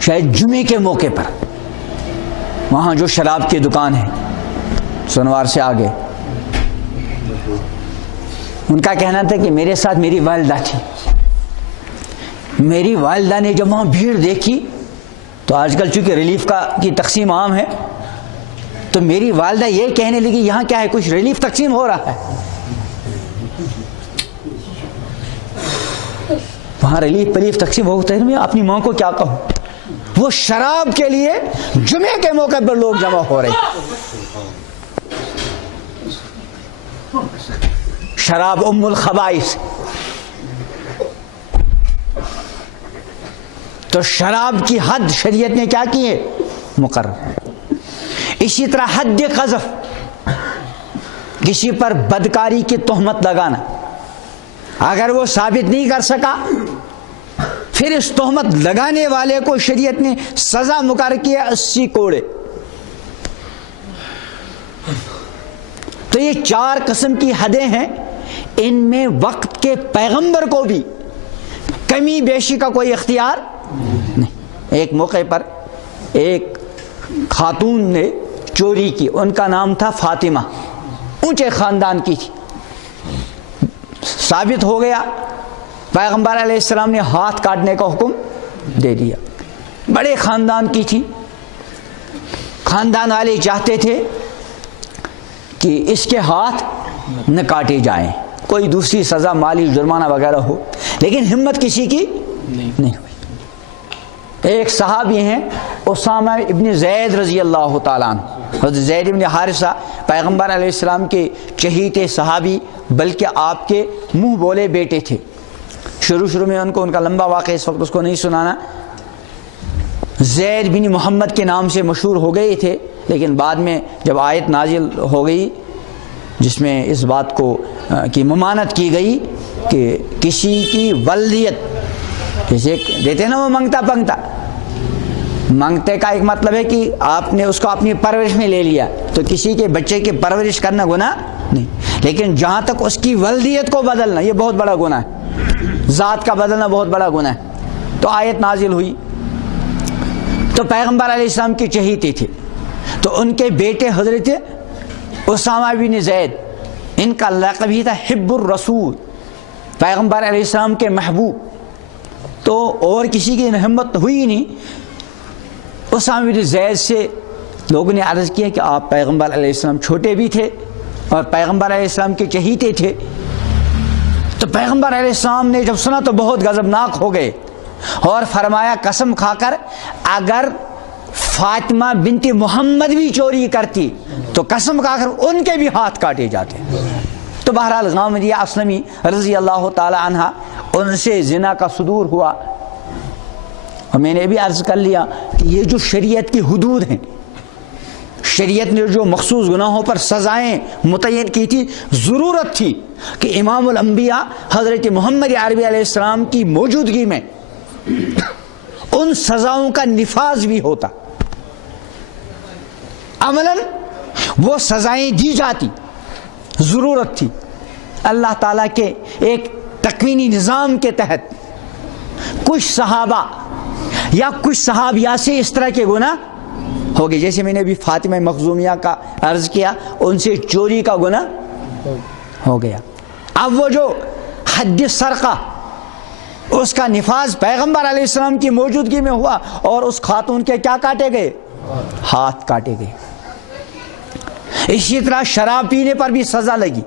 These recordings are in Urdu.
شاید جمعے کے موقع پر وہاں جو شراب کی دکان ہے سنوار سے آگے، ان کا کہنا تھا کہ میرے ساتھ میری والدہ تھی، میری والدہ نے جب وہاں بھیڑ دیکھی تو آج کل چونکہ ریلیف کی تقسیم عام ہے، تو میری والدہ یہ کہنے لگی یہاں کیا ہے، کچھ ریلیف تقسیم ہو رہا ہے، وہاں ریلیف پلیف تقسیم ہوتا ہے، میں اپنی ماں کو کیا کہوں، وہ شراب کے لیے جمعے کے موقع پر لوگ جمع ہو رہے، شراب ام الخبائث، تو شراب کی حد شریعت نے کیا کی ہے، مقرر۔ اسی طرح حد قذف، کسی پر بدکاری کی تہمت لگانا، اگر وہ ثابت نہیں کر سکا پھر اس تہمت لگانے والے کو شریعت نے سزا مقرر کی ہے 80 کوڑے۔ تو یہ 4 قسم کی حدیں ہیں، ان میں وقت کے پیغمبر کو بھی کمی بیشی کا کوئی اختیار نہیں۔ ایک موقع پر ایک خاتون نے چوری کی، ان کا نام تھا فاطمہ، اونچے خاندان کی تھی، ثابت ہو گیا، پیغمبر علیہ السلام نے ہاتھ کاٹنے کا حکم دے دیا، بڑے خاندان کی تھی، خاندان والے چاہتے تھے کہ اس کے ہاتھ نہ کاٹے جائیں، کوئی دوسری سزا مالی جرمانہ وغیرہ ہو، لیکن ہمت کسی کی نہیں ہوئی۔ ایک صحابی ہیں اسامہ ابن زید رضی اللہ تعالیٰ عنہ، حضرت زید ابن حارثہ پیغمبر علیہ السلام کے چہیتے صحابی، بلکہ آپ کے منہ بولے بیٹے تھے۔ شروع میں ان کا لمبا واقعہ اس وقت اس کو نہیں سنانا، زید بن محمد کے نام سے مشہور ہو گئے تھے، لیکن بعد میں جب آیت نازل ہو گئی جس میں اس بات کو کی ممانعت کی گئی کہ کسی کی ولدیت، جیسے دیتے نا وہ منگتا پنگتا، منگتے کا ایک مطلب ہے کہ آپ نے اس کو اپنی پرورش میں لے لیا، تو کسی کے بچے کی پرورش کرنا گناہ نہیں، لیکن جہاں تک اس کی ولدیت کو بدلنا یہ بہت بڑا گناہ ہے، ذات کا بدلنا بہت بڑا گناہ ہے۔ تو آیت نازل ہوئی، تو پیغمبر علیہ السلام کے چہیتے تھے، تو ان کے بیٹے حضرت اسامہ بن زید، ان کا لقب ہی تھا حب الرسول، پیغمبر علیہ السلام کے محبوب، تو اور کسی کی ہمت ہوئی نہیں۔ اسامہ بن زید سے لوگوں نے عرض کیا کہ آپ پیغمبر علیہ السلام چھوٹے بھی تھے اور پیغمبر علیہ السلام کے چہیتے تھے، تو پیغمبر علیہ السلام نے جب سنا تو بہت غضبناک ہو گئے اور فرمایا قسم کھا کر اگر فاطمہ بنت محمد بھی چوری کرتی تو قسم کھا کر ان کے بھی ہاتھ کاٹے جاتے۔ تو بہرحال غامدیہ اسلمی رضی اللہ تعالی عنہ ان سے زنا کا صدور ہوا، اور میں نے بھی عرض کر لیا کہ یہ جو شریعت کی حدود ہیں، شریعت نے جو مخصوص گناہوں پر سزائیں متعین کی تھی، ضرورت تھی کہ امام الانبیاء حضرت محمد عربی علیہ السلام کی موجودگی میں ان سزاؤں کا نفاذ بھی ہوتا، عملاً وہ سزائیں دی جاتی، ضرورت تھی۔ اللہ تعالیٰ کے ایک تکوینی نظام کے تحت کچھ صحابہ یا کچھ صحابیہ سے اس طرح کے گناہ ہو گئے، جیسے میں نے ابھی فاطمہ مخزومیہ کا عرض کیا، ان سے چوری کا گناہ ہو گیا۔ اب وہ جو حد سرقہ، اس کا نفاذ پیغمبر علیہ السلام کی موجودگی میں ہوا، اور اس خاتون کے کیا کاٹے گئے، ہاتھ کاٹے گئے۔ اسی طرح شراب پینے پر بھی سزا لگی،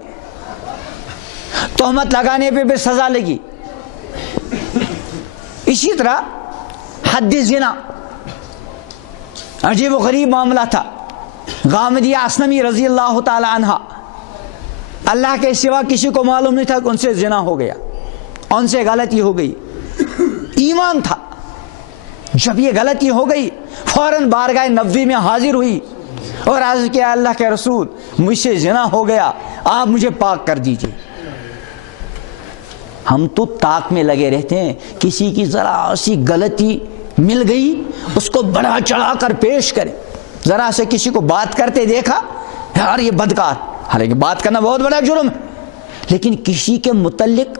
تہمت لگانے پہ بھی سزا لگی۔ اسی طرح حد زنا، عجیب و غریب معاملہ تھا۔ غامدیہ اسلمی رضی اللہ تعالی عنہ، اللہ کے سوا کسی کو معلوم نہیں تھا کہ ان سے زنا ہو گیا، ان سے غلطی ہو گئی، ایمان تھا۔ جب یہ غلطی ہو گئی فوراً بارگاہ نبوی میں حاضر ہوئی اور عرض کیا اللہ کے رسول مجھ سے زنا ہو گیا، آپ مجھے پاک کر دیجئے۔ ہم تو طاق میں لگے رہتے ہیں، کسی کی ذرا سی غلطی مل گئی اس کو بڑا چڑھا کر پیش کریں، ذرا سے کسی کو بات کرتے دیکھا یار یہ بدکار، حالانکہ بات کرنا بہت بڑا جرم ہے، لیکن کسی کے متعلق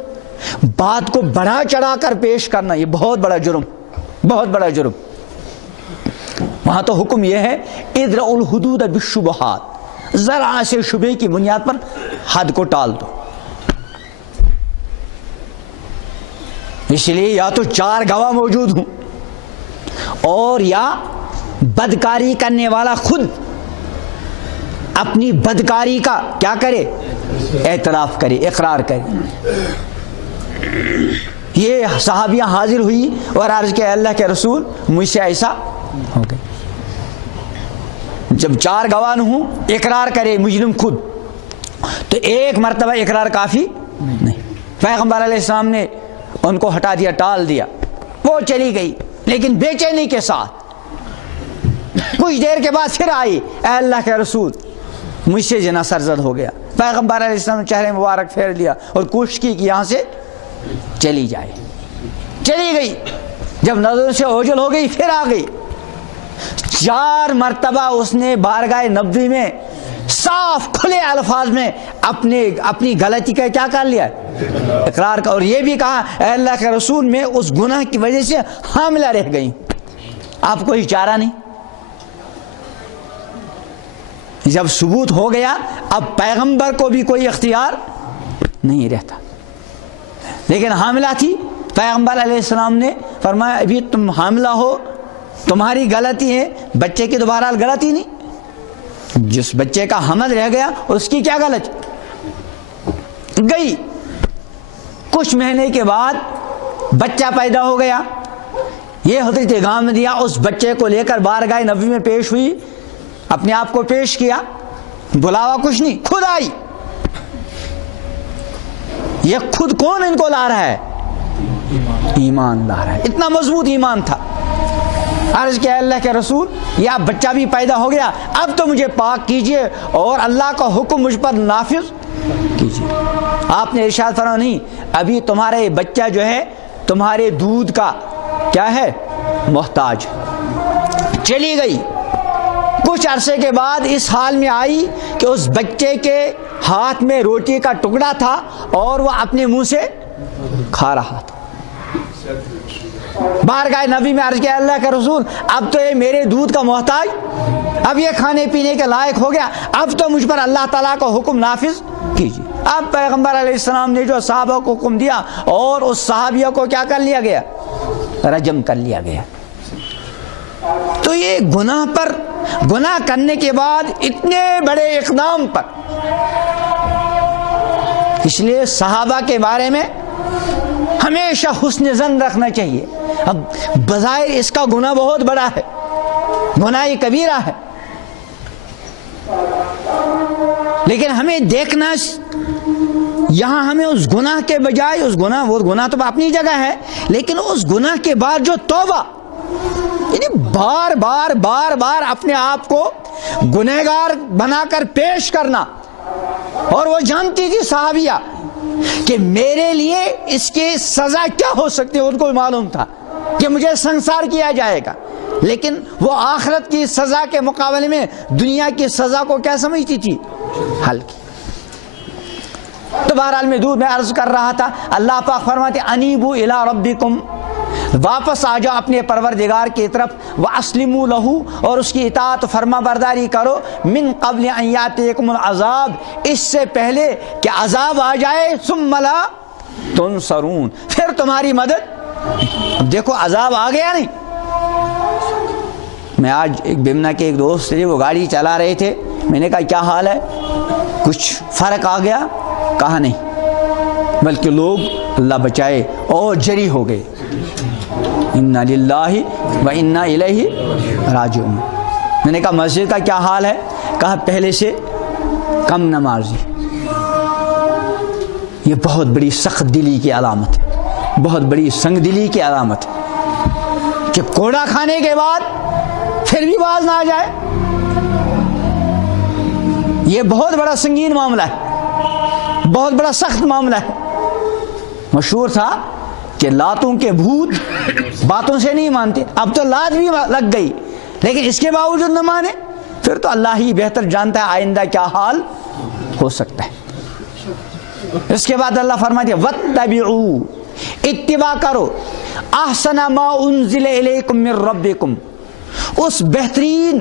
بات کو بڑا چڑھا کر پیش کرنا یہ بہت بڑا جرم، بہت بڑا جرم۔ وہاں تو حکم یہ ہے ادرؤ الحدود بالشبہات، ذرا سے شبے کی بنیاد پر حد کو ٹال دو. اس لیے یا تو 4 گواہ موجود ہوں اور یا بدکاری کرنے والا خود اپنی بدکاری کا کیا کرے، اعتراف کرے، اقرار کرے. یہ صحابیہ حاضر ہوئی اور عرض کیا اللہ کے رسول مجھ سے ایسا ہو گیا. جب 4 گواہ ہوں اقرار کرے مجرم خود تو ایک مرتبہ اقرار کافی نہیں. پیغمبر علیہ السلام نے ان کو ہٹا دیا، ٹال دیا، وہ چلی گئی لیکن بے چینی کے ساتھ. کچھ دیر کے بعد پھر آئی، اے اللہ کے رسول مجھ سے زنا سرزد ہو گیا. پیغمبر علیہ السلام نے چہرے مبارک پھیر لیا اور کوشش کی کہ یہاں سے چلی جائے. چلی گئی، جب نظر سے اوجھل ہو گئی پھر آ گئی. 4 مرتبہ اس نے بارگاہ نبوی میں صاف کھلے الفاظ میں اپنی غلطی کا کیا کر لیا، اقرار کا. اور یہ بھی کہا اے اللہ کے رسول میں اس گناہ کی وجہ سے حاملہ رہ گئی، آپ کوئی چارہ نہیں. جب ثبوت ہو گیا اب پیغمبر کو بھی کوئی اختیار نہیں رہتا. لیکن حاملہ تھی، پیغمبر علیہ السلام نے فرمایا ابھی تم حاملہ ہو، تمہاری غلطی ہے، بچے کی تو بہرحال غلطی نہیں. جس بچے کا حمل رہ گیا اس کی کیا غلطی. گئی کچھ مہینے کے بعد بچہ پیدا ہو گیا. یہ حضرت غامدیہ اس بچے کو لے کر بارگاہ نبوی میں پیش ہوئی، اپنے آپ کو پیش کیا، بلاوا کچھ نہیں، خود آئی. یہ خود کون ان کو لا رہا ہے، ایمان لا رہا ہے. اتنا مضبوط ایمان تھا. عرض کیا اللہ کے رسول یہ اب بچہ بھی پیدا ہو گیا، اب تو مجھے پاک کیجئے اور اللہ کا حکم مجھ پر نافذ کیجئے. آپ نے ارشاد فرمایا نہیں، ابھی تمہارا یہ بچہ جو ہے تمہارے دودھ کا کیا ہے، محتاج. چلی گئی. کچھ عرصے کے بعد اس حال میں آئی کہ اس بچے کے ہاتھ میں روٹی کا ٹکڑا تھا اور وہ اپنے منہ سے کھا رہا تھا. بارگاہ نبی میں عرض کیا اللہ کے رسول اب تو یہ میرے دودھ کا محتاج، اب یہ کھانے پینے کے لائق ہو گیا، اب تو مجھ پر اللہ تعالیٰ کا حکم نافذ کیجیے. اب پیغمبر علیہ السلام نے جو صحابہ کو حکم دیا اور اس صحابیہ کو کیا کر لیا گیا، رجم کر لیا گیا. تو یہ گناہ کرنے کے بعد اتنے بڑے اقدام پر، اس لیے صحابہ کے بارے میں ہمیشہ حسن ظن رکھنا چاہیے. اب بظاہر اس کا گناہ بہت بڑا ہے، گناہ کبیرہ ہے، لیکن ہمیں دیکھنا یہاں ہمیں اس گناہ کے بجائے وہ گناہ تو اپنی جگہ ہے، لیکن اس گناہ کے بعد جو توبہ، یعنی بار بار اپنے آپ کو گنہگار بنا کر پیش کرنا. اور وہ جانتی تھی صحابیہ کہ میرے لیے اس کی سزا کیا ہو سکتی ہے. ان کو معلوم تھا کہ مجھے سنسار کیا جائے گا، لیکن وہ آخرت کی سزا کے مقابلے میں دنیا کی سزا کو کیا سمجھتی تھی، ہلکی. تو بہرحال میں عرض کر رہا تھا اللہ پاک فرماتے انیبو الی ربکم، واپس آ جاؤ اپنے پروردگار کی طرف، واسلموا لہ، اور اس کی اطاعت فرما برداری کرو، من قبل ان یاتیکم العذاب، اس سے پہلے کہ عذاب آ جائے، ثم لا تنصرون، پھر تمہاری مدد. اب دیکھو عذاب آ گیا نہیں. میں آج ایک بیمنا کے ایک دوست تھے، وہ گاڑی چلا رہے تھے، میں نے کہا کیا حال ہے، کچھ فرق آ گیا؟ کہا نہیں، بلکہ لوگ اللہ بچائے اور جری ہو گئے. انا للہ و انا الیہ راجعون. میں نے کہا مسجد کا کیا حال ہے؟ کہا پہلے سے کم نمازی. یہ بہت بڑی سخت دلی کی علامت ہے، بہت بڑی سنگ دلی کی علامت ہے کہ کوڑا کھانے کے بعد پھر بھی باز نہ آ جائے. یہ بہت بڑا سنگین معاملہ ہے، بہت بڑا سخت معاملہ ہے. مشہور تھا کہ لاتوں کے بھوت باتوں سے نہیں مانتے. اب تو لات بھی لگ گئی لیکن اس کے باوجود نہ مانے، پھر تو اللہ ہی بہتر جانتا ہے آئندہ کیا حال ہو سکتا ہے. اس کے بعد اللہ فرماتے ہیں وَاتَّبِعُوا، اتباع کرو، احسن ما انزل الیکم من ربکم، اس بہترین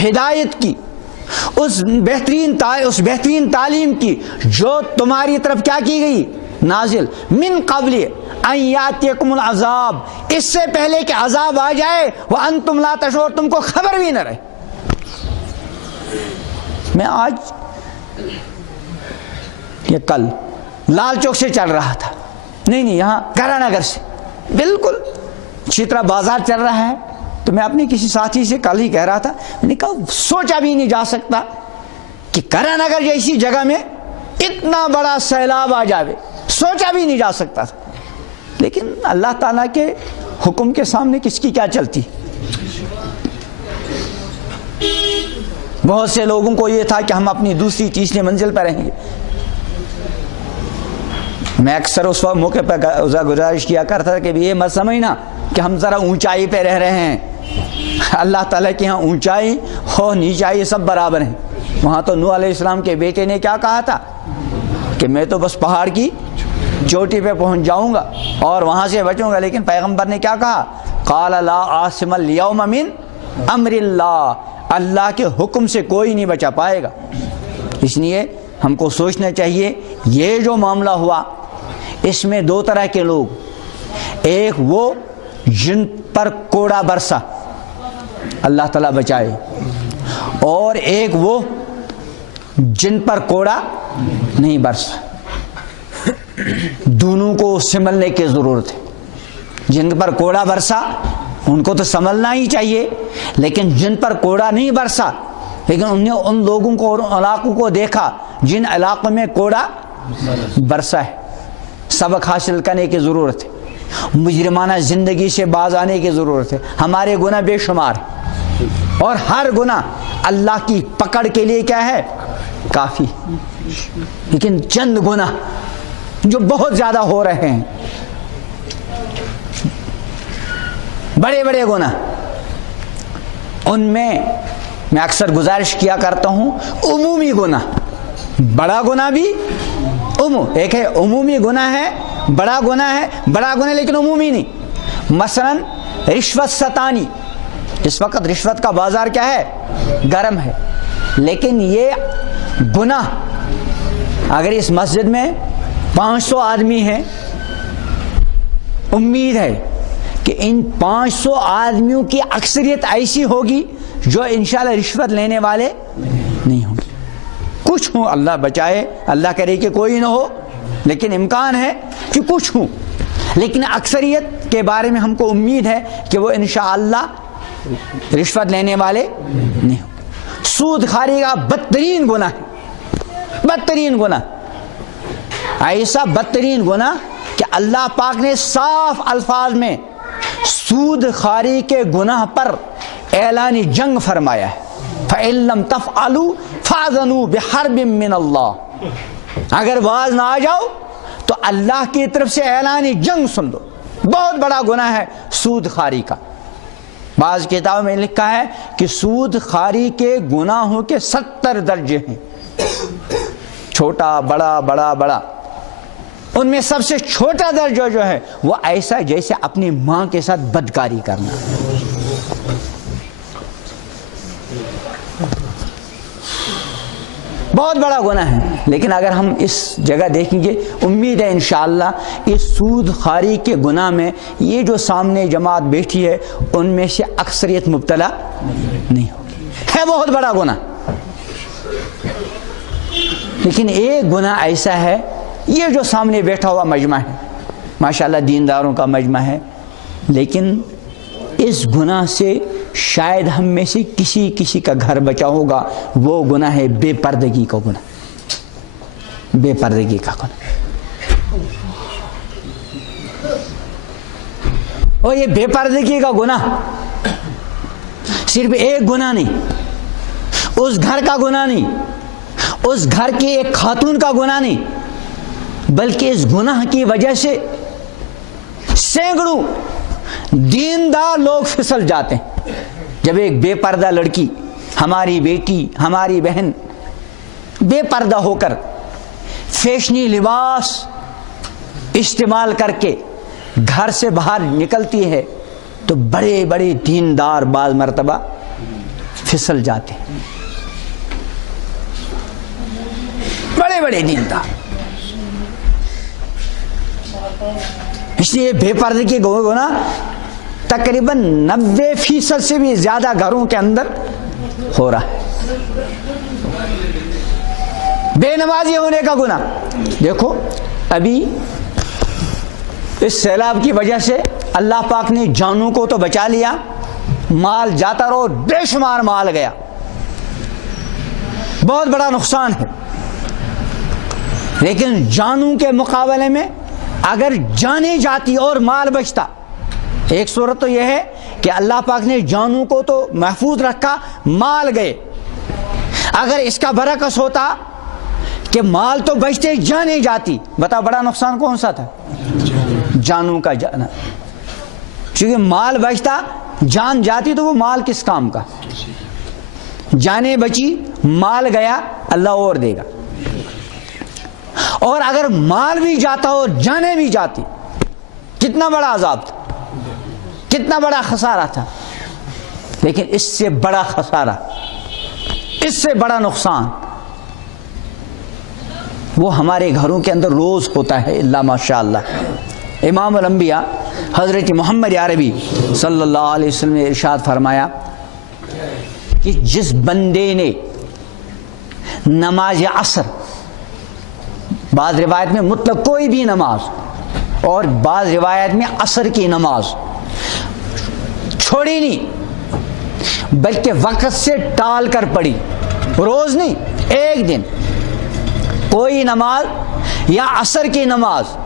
ہدایت کی، اس بہترین تعلیم کی جو تمہاری طرف کیا کی گئی؟ نازل، من قبل ان یاتیکم العذاب، اس سے پہلے کہ عذاب آ جائے، وانتم لا تشعرون، تم کو خبر بھی نہ رہے۔ میں آج یہ کل لال چوک سے چل رہا تھا، نہیں یہاں کرا نگر سے، بالکل اچھی طرح بازار چل رہا ہے، تو میں اپنے کسی ساتھی سے کل ہی کہہ رہا تھا، میں نے کہا سوچا بھی نہیں جا سکتا کہ کرا نگر جیسی جگہ میں اتنا بڑا سیلاب آ جاوے، سوچا بھی نہیں جا سکتا تھا، لیکن اللہ تعالیٰ کے حکم کے سامنے کس کی کیا چلتی۔ بہت سے لوگوں کو یہ تھا کہ ہم اپنی دوسری تیسری منزل پر رہیں گے۔ میں اکثر اس وقت موقع پر گزارش کیا کرتا تھا کہ یہ مت سمجھنا کہ ہم ذرا اونچائی پہ رہ رہے ہیں، اللہ تعالیٰ کے ہاں اونچائی اور نیچائی سب برابر ہیں۔ وہاں تو نوح علیہ السلام کے بیٹے نے کیا کہا تھا کہ میں تو بس پہاڑ کی چوٹی پہ پہنچ جاؤں گا اور وہاں سے بچوں گا، لیکن پیغمبر نے کیا کہا؟ قال لا عاصم اليوم من امر اللہ، اللہ کے حکم سے کوئی نہیں بچا پائے گا۔ اس لیے ہم کو سوچنا چاہیے یہ جو معاملہ ہوا اس میں دو طرح کے لوگ، ایک وہ جن پر کوڑا برسا، اللہ تعالیٰ بچائے، اور ایک وہ جن پر کوڑا نہیں برسا۔ دونوں کو سنبھلنے کی ضرورت ہے۔ جن پر کوڑا برسا ان کو تو سنبھلنا ہی چاہیے، لیکن جن پر کوڑا نہیں برسا لیکن انہوں نے ان لوگوں کو اور علاقوں کو دیکھا جن علاقوں میں کوڑا برسا ہے، سبق حاصل کرنے کی ضرورت ہے، مجرمانہ زندگی سے باز آنے کی ضرورت ہے۔ ہمارے گناہ بے شمار ہیں اور ہر گناہ اللہ کی پکڑ کے لیے کیا ہے؟ کافی، لیکن چند گناہ جو بہت زیادہ ہو رہے ہیں، بڑے بڑے گناہ، ان میں اکثر گزارش کیا کرتا ہوں عمومی گناہ، بڑا گناہ بھی ایک ہے عمومی گناہ ہے، بڑا گناہ ہے، بڑا گناہ لیکن عمومی نہیں۔ مثلا رشوت ستانی، اس وقت رشوت کا بازار کیا ہے؟ گرم ہے، لیکن یہ گناہ اگر اس مسجد میں 500 آدمی ہیں، امید ہے کہ ان 500 آدمیوں کی اکثریت ایسی ہوگی جو انشاءاللہ رشوت لینے والے نہیں ہوں گے۔ کچھ ہوں، اللہ بچائے، اللہ کرے کہ کوئی نہ ہو، لیکن امکان ہے کہ کچھ ہوں، لیکن اکثریت کے بارے میں ہم کو امید ہے کہ وہ انشاءاللہ رشوت لینے والے نہیں ہوں۔ سود کھاری کا بدترین گناہ ہے، بدترین گناہ، ایسا بدترین گناہ کہ اللہ پاک نے صاف الفاظ میں سود خواری کے گناہ پر اعلان جنگ فرمایا ہے۔ فَإِن لَّمْ تَفْعَلُوا فَأْذَنُوا بِحَرْبٍ مِّنَ اللَّهِ، اگر باز نہ آ جاؤ تو اللہ کی طرف سے اعلان جنگ سن لو۔ بہت بڑا گناہ ہے سود خواری کا۔ بعض کتابوں میں لکھا ہے کہ سود خواری کے گناہوں کے 70 درجے ہیں، چھوٹا بڑا بڑا بڑا، ان میں سب سے چھوٹا درجہ جو ہے وہ ایسا جیسے اپنی ماں کے ساتھ بدکاری کرنا۔ بہت بڑا گناہ ہے، لیکن اگر ہم اس جگہ دیکھیں گے، امید ہے انشاءاللہ اس سود خواری کے گناہ میں یہ جو سامنے جماعت بیٹھی ہے ان میں سے اکثریت مبتلا نہیں ہوگی۔ ہے بہت بڑا گناہ، لیکن ایک گناہ ایسا ہے، یہ جو سامنے بیٹھا ہوا مجمع ہے، ماشاءاللہ دینداروں کا مجمع ہے، لیکن اس گناہ سے شاید ہم میں سے کسی کا گھر بچا ہوگا، وہ گناہ ہے بے پردگی کا گناہ، بے پردگی کا گناہ۔ اور یہ بے پردگی کا گناہ صرف ایک گناہ نہیں، اس گھر کا گناہ نہیں، اس گھر کی ایک خاتون کا گناہ نہیں، بلکہ اس گناہ کی وجہ سے سینکڑوں دیندار لوگ پھسل جاتے ہیں۔ جب ایک بے پردہ لڑکی، ہماری بیٹی، ہماری بہن بے پردہ ہو کر فیشنی لباس استعمال کر کے گھر سے باہر نکلتی ہے تو بڑے بڑے دیندار بعض مرتبہ پھسل جاتے ہیں، بڑے بڑے دیندار. اس لیے بے پردگی گناہ تقریباً 90% سے بھی زیادہ گھروں کے اندر ہو رہا ہے. بے نمازی ہونے کا گناہ دیکھو، ابھی اس سیلاب کی وجہ سے اللہ پاک نے جانوں کو تو بچا لیا، مال جاتا رہو، بے شمار مال گیا، بہت بڑا نقصان ہے. لیکن جانوں کے مقابلے میں اگر جانیں جاتی اور مال بچتا، ایک صورت تو یہ ہے کہ اللہ پاک نے جانوں کو تو محفوظ رکھا، مال گئے. اگر اس کا برعکس ہوتا کہ مال تو بچتے جانیں جاتی، بتاؤ بڑا نقصان کون سا تھا؟ جانوں کا جانا. چونکہ مال بچتا جان جاتی تو وہ مال کس کام کا؟ جانیں بچی مال گیا، اللہ اور دے گا. اور اگر مال بھی جاتا اور جانیں بھی جاتی، کتنا بڑا عذاب تھا، کتنا بڑا خسارہ تھا. لیکن اس سے بڑا خسارہ، اس سے بڑا نقصان وہ ہمارے گھروں کے اندر روز ہوتا ہے، اللہ ماشاء اللہ. امام الانبیاء حضرت محمد عربی صلی اللہ علیہ وسلم نے ارشاد فرمایا کہ جس بندے نے نماز عصر، بعض روایت میں مطلق کوئی بھی نماز اور بعض روایت میں عصر کی نماز چھوڑی نہیں بلکہ وقت سے ٹال کر پڑھی، روز نہیں ایک دن کوئی نماز یا عصر کی نماز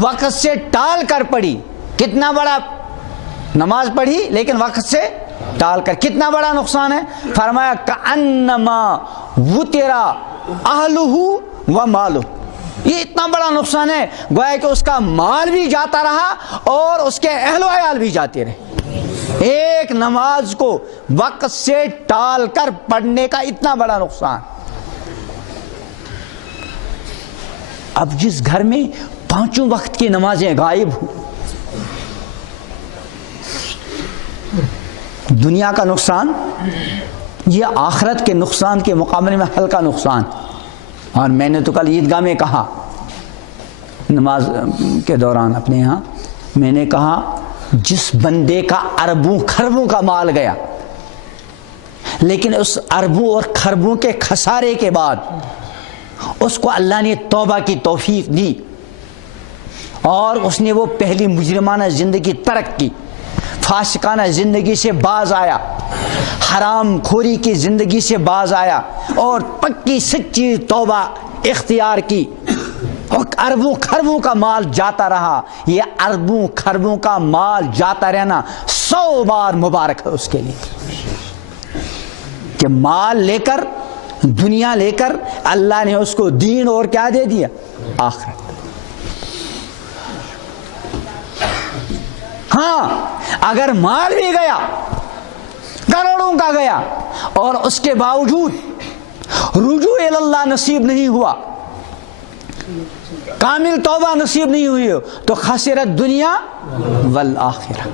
وقت سے ٹال کر پڑھی، کتنا بڑا نماز پڑھی لیکن وقت سے ٹال کر، کتنا بڑا نقصان ہے. فرمایا کأنما وطر اہلہ و مالہ، یہ اتنا بڑا نقصان ہے گویا کہ اس کا مال بھی جاتا رہا اور اس کے اہل و عیال بھی جاتے رہے. ایک نماز کو وقت سے ٹال کر پڑھنے کا اتنا بڑا نقصان. اب جس گھر میں 5 وقت کی نمازیں غائب ہوں، دنیا کا نقصان یہ آخرت کے نقصان کے مقابلے میں ہلکا نقصان. اور میں نے تو کل عیدگاہ میں کہا، نماز کے دوران اپنے یہاں میں نے کہا جس بندے کا اربوں خربوں کا مال گیا لیکن اس اربوں اور خربوں کے خسارے کے بعد اس کو اللہ نے توبہ کی توفیق دی اور اس نے وہ پہلی مجرمانہ زندگی ترک کی، فاسقانہ زندگی سے باز آیا، حرام خوری کی زندگی سے باز آیا اور پکی سچی توبہ اختیار کی، اور اربوں خربوں کا مال جاتا رہا. یہ اربوں خربوں کا مال جاتا رہنا 100 بار مبارک ہے اس کے لیے کہ مال لے کر، دنیا لے کر اللہ نے اس کو دین اور کیا دے دیا؟ آخرت. ہاں اگر مال بھی گیا، کروڑوں کا گیا، اور اس کے باوجود رجوع اللہ نصیب نہیں ہوا، کامل توبہ نصیب نہیں ہوئی تو خسرت دنیا والآخرہ.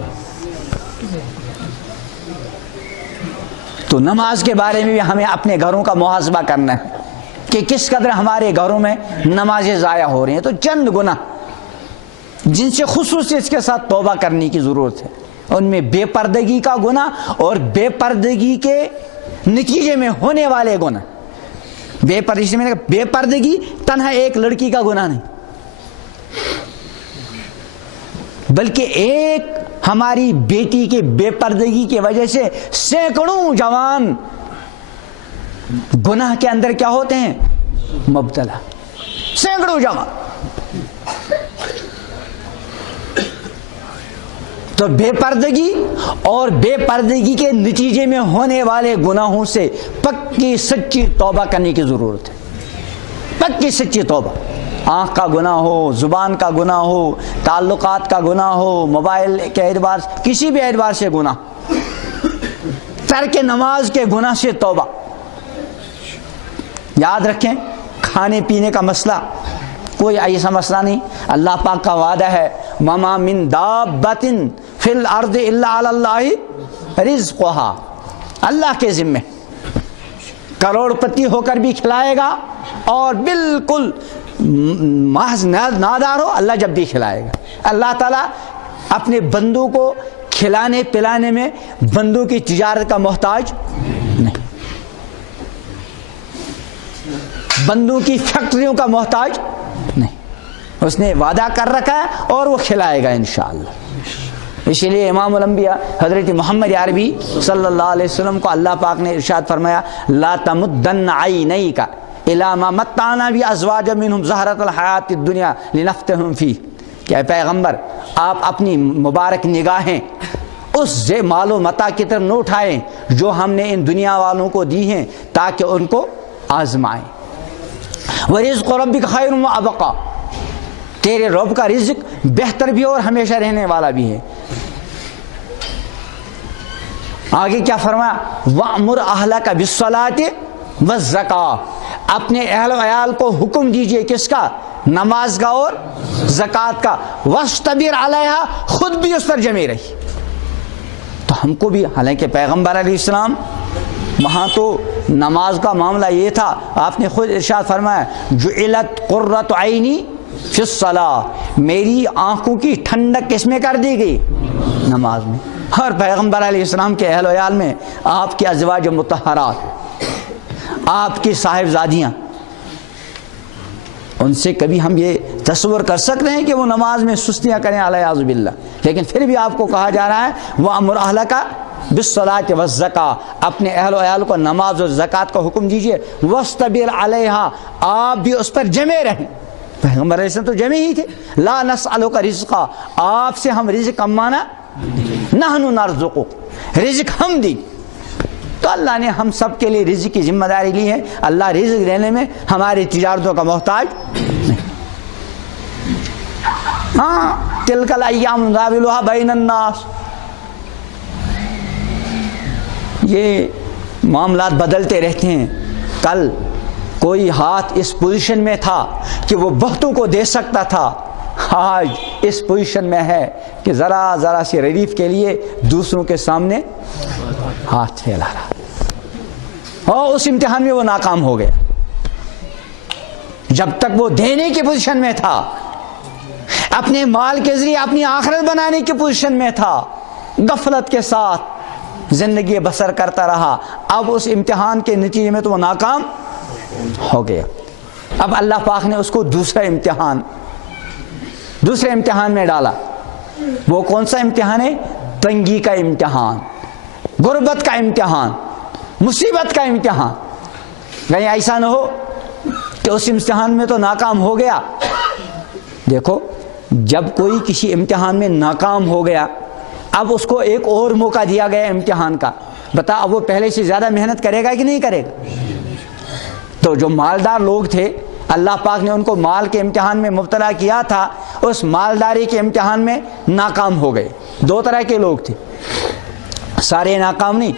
تو نماز کے بارے میں بھی ہمیں اپنے گھروں کا محاسبہ کرنا ہے کہ کس قدر ہمارے گھروں میں نمازیں ضائع ہو رہی ہیں. تو چند گناہ جن سے خصوصی اس کے ساتھ توبہ کرنے کی ضرورت ہے، ان میں بے پردگی کا گناہ اور بے پردگی کے نتیجے میں ہونے والے گناہ. بے پردگی میں بے پردگی تنہا ایک لڑکی کا گناہ نہیں بلکہ ایک ہماری بیٹی کے بے پردگی کی وجہ سے سینکڑوں جوان گناہ کے اندر کیا ہوتے ہیں؟ مبتلا. سینکڑوں جوان. تو بے پردگی اور بے پردگی کے نتیجے میں ہونے والے گناہوں سے پکی سچی توبہ کرنے کی ضرورت ہے. پکی سچی توبہ. آنکھ کا گناہ ہو، زبان کا گناہ ہو، تعلقات کا گناہ ہو، موبائل کے اعتبار سے، کسی بھی اعتبار سے گناہ، ترک نماز کے گناہ سے توبہ. یاد رکھیں کھانے پینے کا مسئلہ کوئی ایسا مسئلہ نہیں. اللہ پاک کا وعدہ ہے وَمَا مِن دَابَّةٍ فِي فی الارض الا علی اللہ رزقھا، اللہ کے ذمے، کروڑ پتی ہو کر بھی کھلائے گا اور بالکل محض نادار ہو اللہ جب بھی کھلائے گا۔ اللہ تعالیٰ اپنے بندوں کو کھلانے پلانے میں بندوں کی تجارت کا محتاج نہیں، بندوں کی فیکٹریوں کا محتاج نہیں، اس نے وعدہ کر رکھا ہے اور وہ کھلائے گا انشاءاللہ۔ اسی لیے امام الانبیاء حضرت محمد عربی صلی اللہ علیہ وسلم کو اللہ پاک نے ارشاد فرمایا لا تمدن عینیک الی ما متعنا بازواج منهم زہرۃ الحیات الدنیا لنفتنهم فیہ، کہ اے پیغمبر آپ اپنی مبارک نگاہیں اس مال و متاع کی طرف نہ اٹھائیں جو ہم نے ان دنیا والوں کو دی ہیں تاکہ ان کو آزمائیں۔ ورزق ربک خیر وابقی، تیرے رب کا رزق بہتر بھی اور ہمیشہ رہنے والا بھی ہے۔ آگے کیا فرمایا وَأْمُرْ أَهْلَكَ بِالصَّلَاةِ وَالزَّكَاةِ، اپنے اہل و عیال کو حکم دیجئے کس کا؟ نماز کا اور زکوٰۃ کا۔ وَاسْتَبِرْ عَلَيْهَا، خود بھی اس پر جمے رہی۔ تو ہم کو بھی، حالانکہ پیغمبر علیہ السلام وہاں تو نماز کا معاملہ یہ تھا، آپ نے خود ارشاد فرمایا جعلت قرۃ عینی فی الصلاۃ، میری آنکھوں کی ٹھنڈک کس میں کر دی گئی؟ نماز میں۔ اور پیغمبر علیہ السلام کے اہل و عیال میں آپ کی ازواج مطہرات، آپ کی صاحبزادیاں، ان سے کبھی ہم یہ تصور کر سکتے ہیں کہ وہ نماز میں سستیاں کریں علیہ باللہ؟ لیکن پھر بھی آپ کو کہا جا رہا ہے وَأْمُرْ أَهْلَكَ بِالصَّلَاةِ وَالزَّكَاةِ، اپنے اہل و عیال کو نماز اور زکوٰۃ کا حکم دیجئے۔ وَاسْتَبِرْ عَلَيْهَا، آپ بھی اس پر جمے رہیں۔ پیغمبر علیہ السلام تو جمے ہی تھے۔ لا نسألک رزقا، آپ سے ہم رزق امانا نحن نرزقک، رزق ہم دی۔ تو اللہ نے ہم سب کے لیے رزق کی ذمہ داری لی ہے، اللہ رزق دینے میں ہماری تجارتوں کا محتاج نہیں۔ ہاں تلک الایام نداولها بین الناس، یہ معاملات بدلتے رہتے ہیں۔ کل کوئی ہاتھ اس پوزیشن میں تھا کہ وہ بہتوں کو دے سکتا تھا، آج اس پوزیشن میں ہے کہ ذرا ذرا سی ریلیف کے لیے دوسروں کے سامنے ہاتھ پھیلا رہا، اور اس امتحان میں وہ ناکام ہو گیا۔ جب تک وہ دینے کی پوزیشن میں تھا، اپنے مال کے ذریعے اپنی آخرت بنانے کی پوزیشن میں تھا، غفلت کے ساتھ زندگی بسر کرتا رہا، اب اس امتحان کے نتیجے میں تو وہ ناکام ہو گیا۔ اب اللہ پاک نے اس کو دوسرے امتحان میں ڈالا۔ وہ کون سا امتحان ہے؟ تنگی کا امتحان، غربت کا امتحان، مصیبت کا امتحان۔ کہیں ایسا نہ ہو کہ اس امتحان میں تو ناکام ہو گیا۔ دیکھو جب کوئی کسی امتحان میں ناکام ہو گیا، اب اس کو ایک اور موقع دیا گیا امتحان کا، بتا اب وہ پہلے سے زیادہ محنت کرے گا کہ نہیں کرے گا؟ تو جو مالدار لوگ تھے اللہ پاک نے ان کو مال کے امتحان میں مبتلا کیا تھا، اس مالداری کے امتحان میں ناکام ہو گئے۔ دو طرح کے لوگ تھے، سارے ناکام نہیں،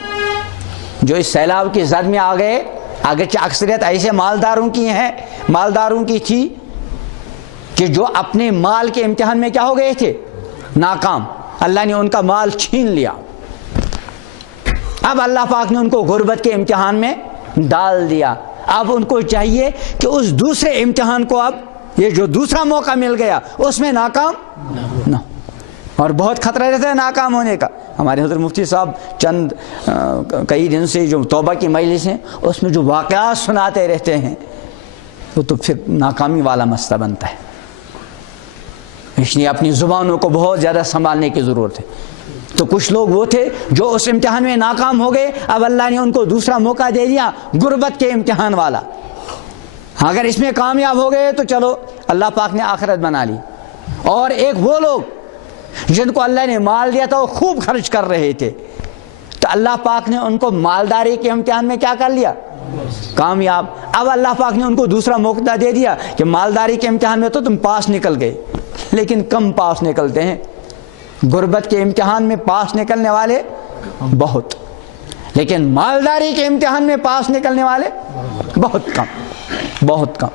جو اس سیلاب کی زد میں آ گئے، اگرچہ اکثریت ایسے مالداروں کی تھی کہ جو اپنے مال کے امتحان میں کیا ہو گئے تھے؟ ناکام۔ اللہ نے ان کا مال چھین لیا۔ اب اللہ پاک نے ان کو غربت کے امتحان میں ڈال دیا۔ اب ان کو چاہیے کہ اس دوسرے امتحان کو، اب یہ جو دوسرا موقع مل گیا اس میں ناکام نہ، اور بہت خطرہ رہتا ہے ناکام ہونے کا۔ ہمارے حضرت مفتی صاحب کئی دن سے جو توبہ کی مجلس ہیں اس میں جو واقعات سناتے رہتے ہیں، وہ تو پھر ناکامی والا مسئلہ بنتا ہے۔ اس لیے اپنی زبانوں کو بہت زیادہ سنبھالنے کی ضرورت ہے۔ تو کچھ لوگ وہ تھے جو اس امتحان میں ناکام ہو گئے، اب اللہ نے ان کو دوسرا موقع دے دیا غربت کے امتحان والا۔ اگر اس میں کامیاب ہو گئے تو چلو اللہ پاک نے آخرت بنا لی۔ اور ایک وہ لوگ جن کو اللہ نے مال دیا تھا وہ خوب خرچ کر رہے تھے، تو اللہ پاک نے ان کو مالداری کے امتحان میں کیا کر لیا؟ کامیاب۔ اب اللہ پاک نے ان کو دوسرا موقع دے دیا کہ مالداری کے امتحان میں تو تم پاس نکل گئے، لیکن کم پاس نکلتے ہیں۔ غربت کے امتحان میں پاس نکلنے والے بہت، لیکن مالداری کے امتحان میں پاس نکلنے والے بہت کم، بہت کم۔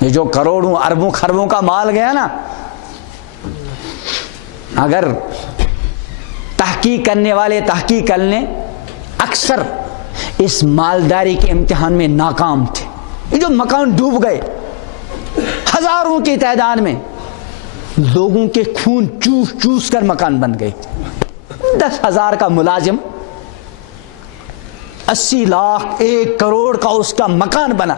یہ جو کروڑوں اربوں خربوں کا مال گیا نا، اگر تحقیق کرنے والے تحقیق کر لیں، اکثر اس مالداری کے امتحان میں ناکام تھے. یہ جو مکان ڈوب گئے، ہزاروں کی تعداد میں لوگوں کے خون چوس چوس کر مکان بن گئے. 10,000 کا ملازم 80 لاکھ 1 کروڑ کا اس کا مکان بنا.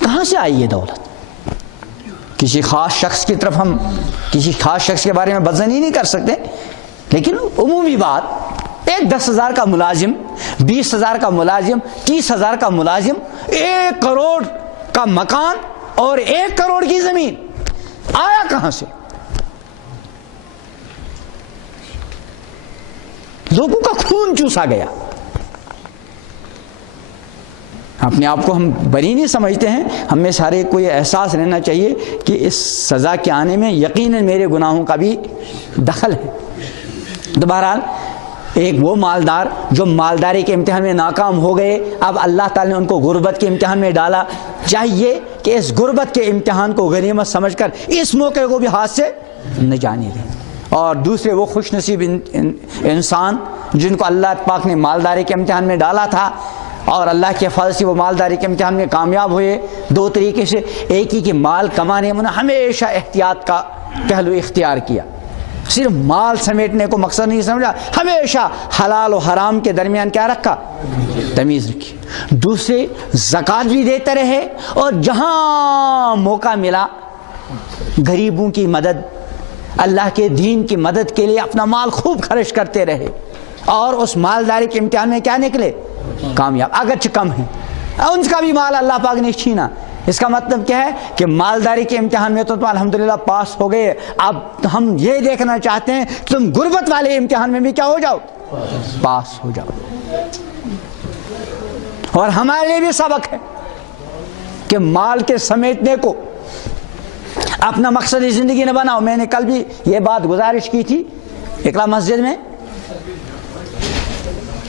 کہاں سے آئی یہ دولت؟ کسی خاص شخص کی طرف ہم کسی خاص شخص کے بارے میں بدظنی نہیں کر سکتے، لیکن عمومی بات، ایک 10,000 کا ملازم، 20,000 کا ملازم، 30,000 کا ملازم، 1 کروڑ کا مکان اور 1 کروڑ کی زمین آیا کہاں سے؟ لوگوں کا خون چوسا گیا. اپنے آپ کو ہم بری نہیں سمجھتے ہیں، ہمیں سارے کو یہ احساس رہنا چاہیے کہ اس سزا کے آنے میں یقیناً میرے گناہوں کا بھی دخل ہے. تو بہرحال ایک وہ مالدار جو مالداری کے امتحان میں ناکام ہو گئے، اب اللہ تعالیٰ نے ان کو غربت کے امتحان میں ڈالا. چاہیے کہ اس غربت کے امتحان کو غنیمت سمجھ کر اس موقع کو بھی ہاتھ سے نہ جانے دیں. اور دوسرے وہ خوش نصیب انسان جن کو اللہ پاک نے مالداری کے امتحان میں ڈالا تھا اور اللہ کے فضل سے وہ مالداری کے امتحان میں کامیاب ہوئے. 2 طریقے سے، ایک ہی کہ مال کمانے میں ہمیشہ احتیاط کا پہلو اختیار کیا، صرف مال سمیٹنے کو مقصد نہیں سمجھا، ہمیشہ حلال و حرام کے درمیان کیا رکھا؟ تمیز رکھی. دوسرے زکوٰۃ بھی دیتے رہے اور جہاں موقع ملا غریبوں کی مدد، اللہ کے دین کی مدد کے لیے اپنا مال خوب خرچ کرتے رہے اور اس مالداری کے امتحان میں کیا نکلے؟ کامیاب. اگرچہ کم ہیں، ان کا بھی مال اللہ پاک نے چھینا. اس کا مطلب کیا ہے کہ مالداری کے امتحان میں تو تم الحمدللہ پاس ہو گئے. اب ہم یہ دیکھنا چاہتے ہیں کہ تم غربت والے امتحان میں بھی کیا ہو جاؤ؟ پاس ہو جاؤ. اور ہمارے لیے بھی سبق ہے کہ مال کے سمیٹنے کو اپنا مقصد زندگی نہ بناؤ. میں نے کل بھی یہ بات گزارش کی تھی اقلا مسجد میں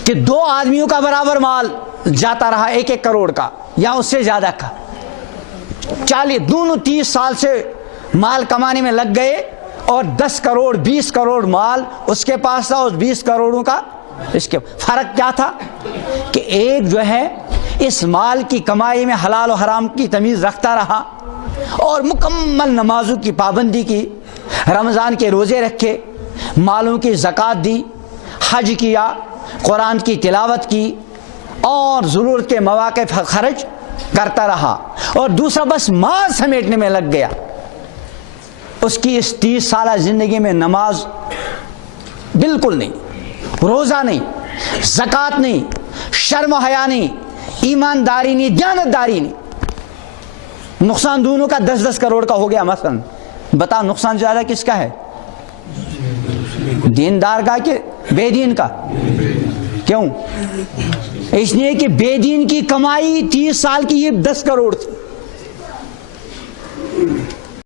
کہ 2 آدمیوں کا برابر مال جاتا رہا 1-1 کروڑ کا یا اس سے زیادہ کا. 40 دونوں 30 سال سے مال کمانے میں لگ گئے اور 10 کروڑ 20 کروڑ مال اس کے پاس تھا، اس 20 کروڑوں کا اس کے فرق کیا تھا کہ ایک جو ہے اس مال کی کمائی میں حلال و حرام کی تمیز رکھتا رہا اور مکمل نمازوں کی پابندی کی، رمضان کے روزے رکھے، مالوں کی زکوٰۃ دی، حج کیا، قرآن کی تلاوت کی اور ضرورت کے مواقع پر خرچ کرتا رہا. اور دوسرا بس مال سمیٹنے میں لگ گیا. اس کی اس 30 سالہ زندگی میں نماز بالکل نہیں، روزہ نہیں، زکوٰۃ نہیں، شرم و حیا نہیں، ایمانداری نہیں، دیانتداری نہیں. نقصان دونوں کا 10-10 کروڑ کا ہو گیا. مثلا بتا نقصان زیادہ کس کا ہے؟ دیندار کا کہ بے دین کا؟ کیوں؟ اس لیے کہ بے دین کی کمائی 30 سال کی یہ 10 کروڑ تھی.